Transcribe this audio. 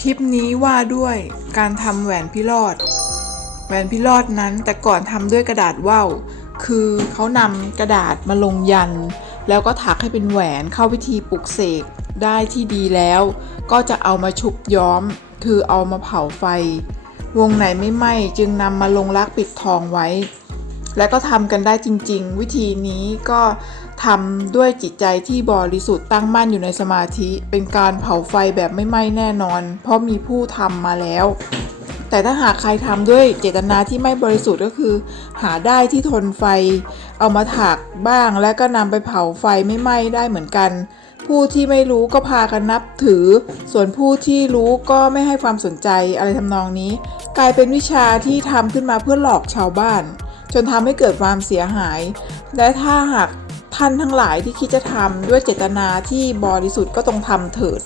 คลิปนี้ว่าด้วยการทำแหวนพิรอด แหวนพิรอดนั้นแต่ก่อนทำด้วยกระดาษว่าวคือเขานำกระดาษมาลงยัน แล้วก็ถักให้เป็นแหวนเข้าวิธีปลุกเสกได้ที่ดีแล้ว ก็จะเอามาชุบย้อม คือเอามาเผาไฟ วงไหนไม่ไหม้จึงนำมาลงรักปิดทองไว้ และก็ทำกันได้จริง ๆ วิธีนี้ก็ทำด้วยจิตใจที่บริสุทธิ์ตั้งมั่นอยู่ในสมาธิ เป็นการเผาไฟแบบไม่ไหม้แน่นอน เพราะมีผู้ทำมาแล้ว แต่ถ้าหากใครทำด้วยเจตนาที่ไม่บริสุทธิ์ก็คือ หาได้ที่ทนไฟ เอามาถักบ้าง แล้วก็นำไปเผาไฟไม่ไหม้ได้เหมือนกันผู้ที่ไม่รู้ก็พากันนับถือ ส่วนผู้ที่รู้ก็ไม่ให้ความสนใจอะไรทำนองนี้ กลายเป็นวิชาที่ทำขึ้นมาเพื่อหลอกชาวบ้าน จนทำให้เกิดความเสียหาย และถ้าหากท่านทั้งหลายที่คิดจะทำด้วยเจตนาที่บริสุทธิ์ก็ต้องทำเถิด